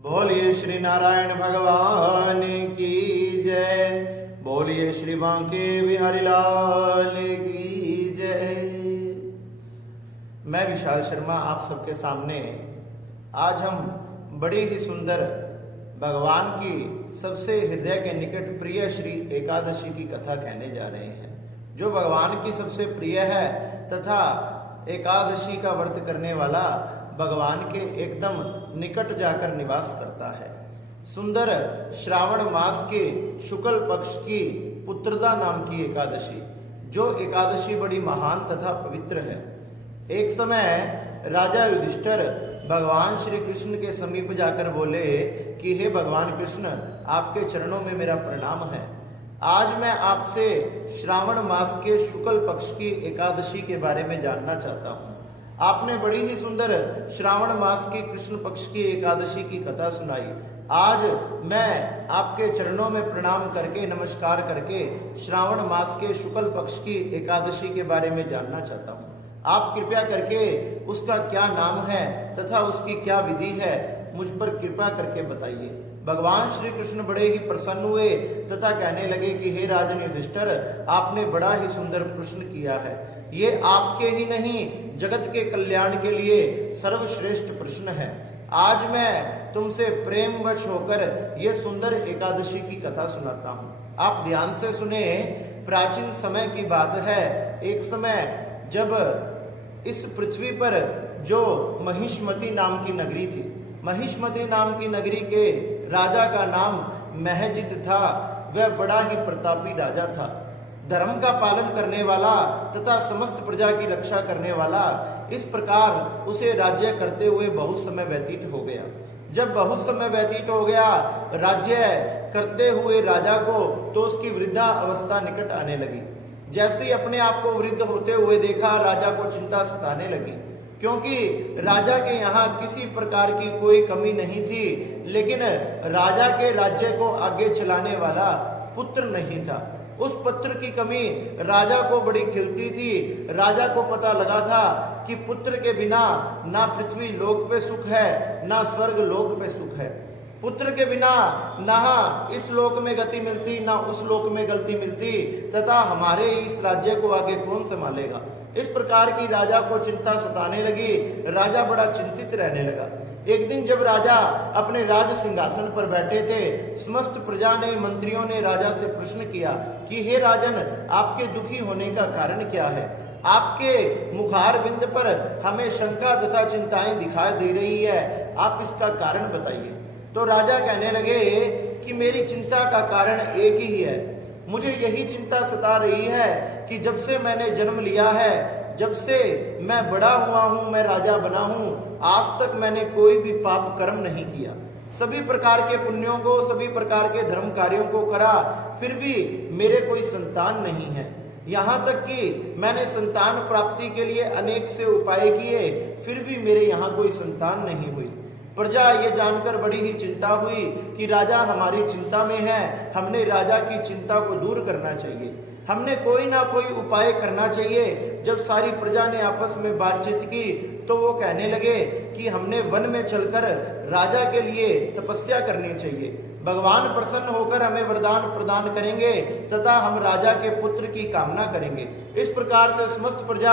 बोलिए श्री नारायण भगवान की जय। बोलिए श्री बांके बिहारी लाल की जय। मैं विशाल शर्मा आप सबके सामने आज हम बड़ी ही सुंदर भगवान की सबसे हृदय के निकट प्रिय श्री एकादशी की कथा कहने जा रहे हैं, जो भगवान की सबसे प्रिय है तथा एकादशी का व्रत करने वाला भगवान के एकदम निकट जाकर निवास करता है। सुंदर श्रावण मास के शुक्ल पक्ष की पुत्रदा नाम की एकादशी, जो एकादशी बड़ी महान तथा पवित्र है। एक समय राजा युधिष्ठिर भगवान श्री कृष्ण के समीप जाकर बोले कि हे भगवान कृष्ण, आपके चरणों में मेरा प्रणाम है। आज मैं आपसे श्रावण मास के शुक्ल पक्ष की एकादशी के बारे में जानना चाहता हूँ। आपने बड़ी ही सुंदर श्रावण मास की कृष्ण पक्ष की एकादशी की कथा सुनाई। आज मैं आपके चरणों में प्रणाम करके नमस्कार करके श्रावण मास के शुक्ल पक्ष की एकादशी के बारे में जानना चाहता हूँ। आप कृपया करके उसका क्या नाम है तथा उसकी क्या विधि है, मुझ पर कृपा करके बताइए। भगवान श्री कृष्ण बड़े ही प्रसन्न हुए तथा कहने लगे कि हे राजन युधिष्ठिर, आपने बड़ा ही सुंदर प्रश्न किया है। ये आपके ही नहीं, जगत के कल्याण के लिए सर्वश्रेष्ठ प्रश्न है। आज मैं तुमसे प्रेमवश होकर ये सुंदर एकादशी की कथा सुनाता हूँ। आप ध्यान से सुने। प्राचीन समय की बात है। एक समय जब इस पृथ्वी पर जो महिष्मती नाम की नगरी थी, महिष्मती नाम की नगरी के राजा का नाम महजिद था। वह बड़ा ही प्रतापी राजा था, धर्म का पालन करने वाला तथा समस्त प्रजा की रक्षा करने वाला। इस प्रकार उसे राज्य करते हुए बहुत समय व्यतीत हो गया। जब बहुत समय व्यतीत हो गया राज्य करते हुए राजा को, तो उसकी वृद्धा अवस्था निकट आने लगी। जैसे ही अपने आप को वृद्ध होते हुए देखा, राजा को चिंता सताने लगी, क्योंकि राजा के यहाँ किसी प्रकार की कोई कमी नहीं थी, लेकिन राजा के राज्य को आगे चलाने वाला पुत्र नहीं था। उस पुत्र की कमी राजा को बड़ी खिलती थी। राजा को पता लगा था कि पुत्र के बिना ना पृथ्वी लोक पे सुख है, ना स्वर्ग लोक पे सुख है। पुत्र के बिना ना इस लोक में गति मिलती, ना उस लोक में गति मिलती, तथा हमारे इस राज्य को आगे कौन संभालेगा। इस प्रकार की राजा को चिंता सताने लगी। राजा बड़ा चिंतित रहने लगा। एक दिन जब राजा अपने राज सिंहासन पर बैठे थे, समस्त प्रजा ने, मंत्रियों ने राजा से प्रश्न किया कि हे राजन, आपके दुखी होने का कारण क्या है। आपके मुखार बिंद पर हमें शंका तथा चिंताएं दिखाई दे रही है, आप इसका कारण बताइए। तो राजा कहने लगे कि मेरी चिंता का कारण एक ही है। मुझे यही चिंता सता रही है कि जब से मैंने जन्म लिया है, जब से मैं बड़ा हुआ हूं, मैं राजा बना हूं, आज तक मैंने कोई भी पाप कर्म नहीं किया। सभी प्रकार के पुण्यों को, सभी प्रकार के धर्म कार्यों को करा, फिर भी मेरे कोई संतान नहीं है। यहाँ तक कि मैंने संतान प्राप्ति के लिए अनेक से उपाय किए, फिर भी मेरे यहाँ कोई संतान नहीं हुई। प्रजा ये जानकर बड़ी ही चिंता हुई कि राजा हमारी चिंता में है, हमने राजा की चिंता को दूर करना चाहिए, हमने कोई ना कोई उपाय करना चाहिए। जब सारी प्रजा ने आपस में बातचीत की, तो वो कहने लगे कि हमने वन में चलकर राजा के लिए तपस्या करनी चाहिए। भगवान प्रसन्न होकर हमें वरदान प्रदान करेंगे तथा हम राजा के पुत्र की कामना करेंगे। इस प्रकार से समस्त प्रजा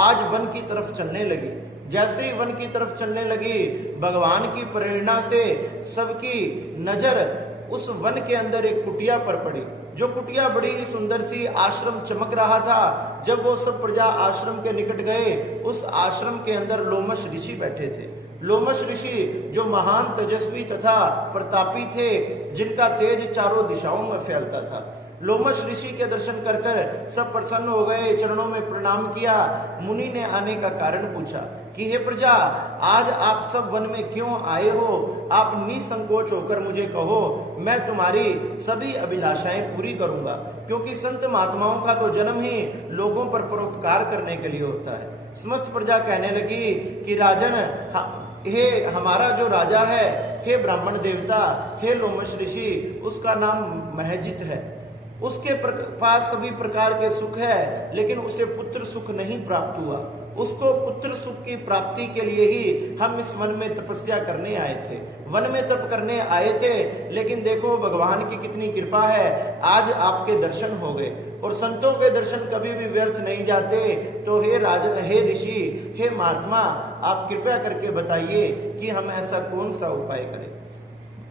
आज वन की तरफ चलने लगी। जैसे ही वन की तरफ चलने लगी, भगवान की प्रेरणा से सबकी नजर उस वन के अंदर एक कुटिया पर पड़ी, जो कुटिया बड़ी ही सुंदर सी आश्रम चमक रहा था। जब वो सब प्रजा आश्रम के निकट गए, उस आश्रम के अंदर लोमश ऋषि बैठे थे। लोमश ऋषि जो महान तेजस्वी तथा प्रतापी थे, जिनका तेज चारों दिशाओं में फैलता था। लोमश ऋषि के दर्शन कर कर सब प्रसन्न हो गए, चरणों में प्रणाम किया। मुनि ने आने का कारण पूछा कि हे प्रजा, आज आप सब वन में क्यों आए हो? आप निसंकोच होकर मुझे कहो, मैं तुम्हारी सभी अभिलाषाएं पूरी करूंगा, क्योंकि संत महात्माओं का तो जन्म ही लोगों पर परोपकार करने के लिए होता है। समस्त प्रजा कहने लगी कि राजन, हे हमारा जो राजा है, हे ब्राह्मण देवता, हे लोमश ऋषि, उसका नाम महजित है। उसके पास सभी प्रकार के सुख है, लेकिन उसे पुत्र सुख नहीं प्राप्त हुआ। उसको पुत्र सुख की प्राप्ति के लिए ही हम इस वन में तपस्या करने आए थे, वन में तप करने आए थे। लेकिन देखो भगवान की कितनी कृपा है, आज आपके दर्शन हो गए। और संतों के दर्शन कभी भी व्यर्थ नहीं जाते। तो हे राजा, हे ऋषि, हे महात्मा, आप कृपया करके बताइए कि हम ऐसा कौन सा उपाय करें।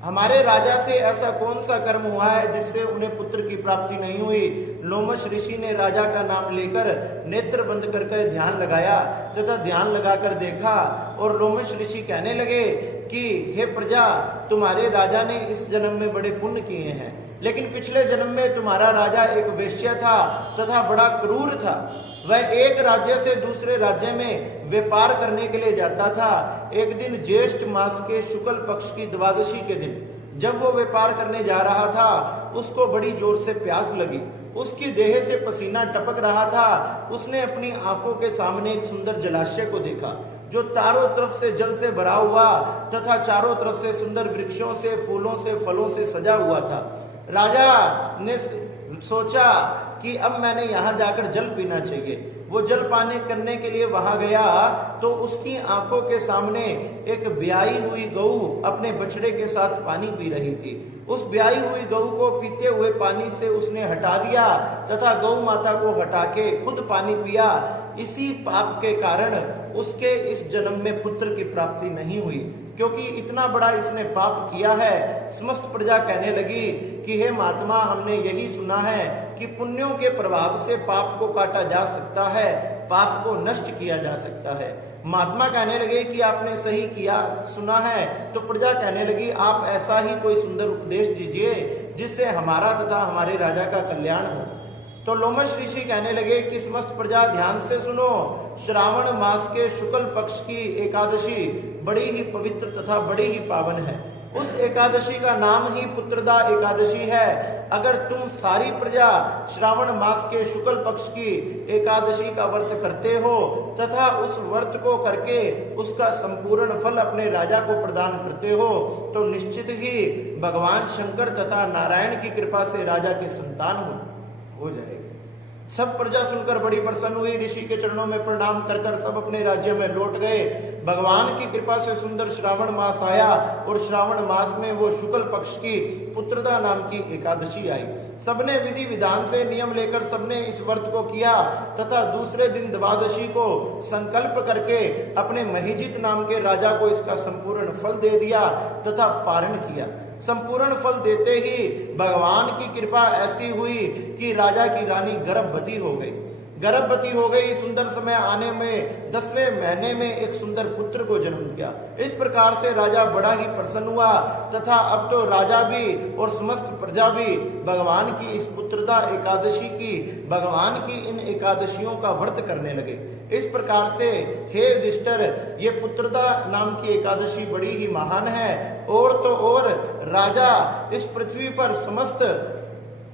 हमारे राजा से ऐसा कौन सा कर्म हुआ है जिससे उन्हें पुत्र की प्राप्ति नहीं हुई। लोमश ऋषि ने राजा का नाम लेकर नेत्र बंद करके ध्यान लगाया तथा ध्यान लगाकर देखा, और लोमश ऋषि कहने लगे कि हे प्रजा, तुम्हारे राजा ने इस जन्म में बड़े पुण्य किए हैं, लेकिन पिछले जन्म में तुम्हारा राजा एक वेश्या था तथा बड़ा क्रूर था। वह एक राज्य से दूसरे राज्य में व्यापार करने के लिए जाता था। एक दिन ज्येष्ठ मास के शुक्ल पक्ष की द्वादशी के दिन जब वो व्यापार करने जा रहा था, उसको बड़ी जोर से प्यास लगी। उसकी देह से पसीना टपक रहा था। उसने अपनी आंखों के सामने एक सुंदर जलाशय को देखा जो चारों तरफ से जल से भरा हुआ तथा चारों तरफ से सुंदर वृक्षों से, फूलों से, फलों से सजा हुआ था। राजा ने सोचा कि अब मैंने यहाँ जाकर जल पीना चाहिए। वो जल पाने करने के लिए वहां गया तो उसकी आंखों के सामने एक ब्याई हुई गऊ अपने बछड़े के साथ पानी पी रही थी। उस ब्याई हुई गऊ को पीते हुए पानी से उसने हटा दिया तथा गौ माता को हटा के खुद पानी पिया। इसी पाप के कारण उसके इस जन्म में पुत्र की प्राप्ति नहीं हुई, क्योंकि इतना बड़ा इसने पाप किया है। समस्त प्रजा कहने लगी कि हे महात्मा, हमने यही सुना है कि पुण्यों के प्रभाव से पाप को काटा जा सकता है, पाप को नष्ट किया जा सकता है। महात्मा कहने लगे कि आपने सही किया, सुना है। तो प्रजा कहने लगी, आप ऐसा ही कोई सुंदर उपदेश दीजिए जिससे हमारा तथा हमारे राजा का कल्याण हो। तो लोमश ऋषि कहने लगे कि समस्त प्रजा ध्यान से सुनो। श्रावण मास के शुक्ल पक्ष की एकादशी बड़ी ही पवित्र तथा बड़ी ही पावन है। उस एकादशी का नाम ही पुत्रदा एकादशी है। अगर तुम सारी प्रजा श्रावण मास के शुक्ल पक्ष की एकादशी का व्रत करते हो तथा उस व्रत को करके उसका संपूर्ण फल अपने राजा को प्रदान करते हो, तो निश्चित ही भगवान शंकर तथा नारायण की कृपा से राजा के संतान हो जाएगी। सब प्रजा सुनकर बड़ी प्रसन्न हुई। ऋषि के चरणों में प्रणाम कर कर सब अपने राज्य में लौट गए। भगवान की कृपा से सुंदर श्रावण मास आया और श्रावण मास में वो शुक्ल पक्ष की पुत्रदा नाम की एकादशी आई। सबने विधि विधान से नियम लेकर सबने इस व्रत को किया तथा दूसरे दिन द्वादशी को संकल्प करके अपने महिजित नाम के राजा को इसका संपूर्ण फल दे दिया तथा पारण किया। संपूर्ण फल देते ही भगवान की कृपा ऐसी हुई कि राजा की रानी गर्भवती हो गई। गर्भवती हो गई। सुंदर समय आने में 10वें महीने में एक सुंदर पुत्र को जन्म दिया। इस प्रकार से राजा बड़ा ही प्रसन्न हुआ तथा अब तो राजा भी और समस्त प्रजा भी भगवान की इस पुत्रदा एकादशी की, भगवान की इन एकादशियों का व्रत करने लगे। इस प्रकार से हे युधिष्ठिर, ये पुत्रदा नाम की एकादशी बड़ी ही महान है। और तो और राजा इस पृथ्वी पर समस्त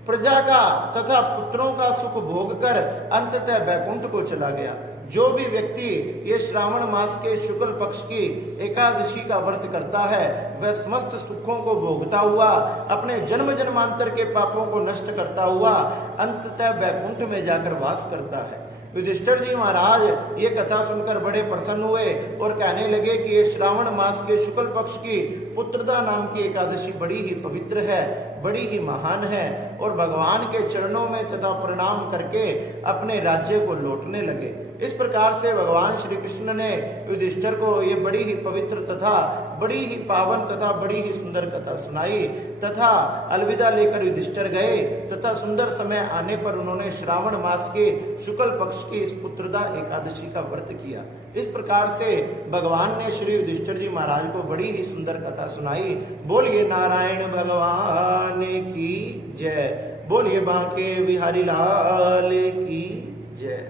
प्रजा का तथा पुत्रों का सुख भोग कर अंततः वैकुंठ को चला गया। जो भी व्यक्ति ये श्रावण मास के शुक्ल पक्ष की एकादशी का व्रत करता है वह समस्त सुखों को भोगता हुआ अपने जन्म जन्मांतर के पापों को नष्ट करता हुआ अंततः वैकुंठ में जाकर वास करता है। युधिष्ठिर जी महाराज ये कथा सुनकर बड़े प्रसन्न हुए और कहने लगे कि ये श्रावण मास के शुक्ल पक्ष की पुत्रदा नाम की एकादशी बड़ी ही पवित्र है, बड़ी ही महान है, और भगवान के चरणों में तथा प्रणाम करके अपने राज्य को लौटने लगे। इस प्रकार से भगवान श्री कृष्ण ने युधिष्ठिर को ये बड़ी ही पवित्र तथा बड़ी ही पावन तथा बड़ी ही सुंदर कथा सुनाई तथा अलविदा लेकर युधिष्ठिर गए तथा सुंदर समय आने पर उन्होंने श्रावण मास के शुक्ल पक्ष की इस पुत्रदा एकादशी का व्रत किया। इस प्रकार से भगवान ने श्री युधिष्ठिर जी महाराज को बड़ी ही सुंदर कथा सुनाई। बोलिए नारायण भगवान की जय, बोलिए बांके बिहारी लाल की जय।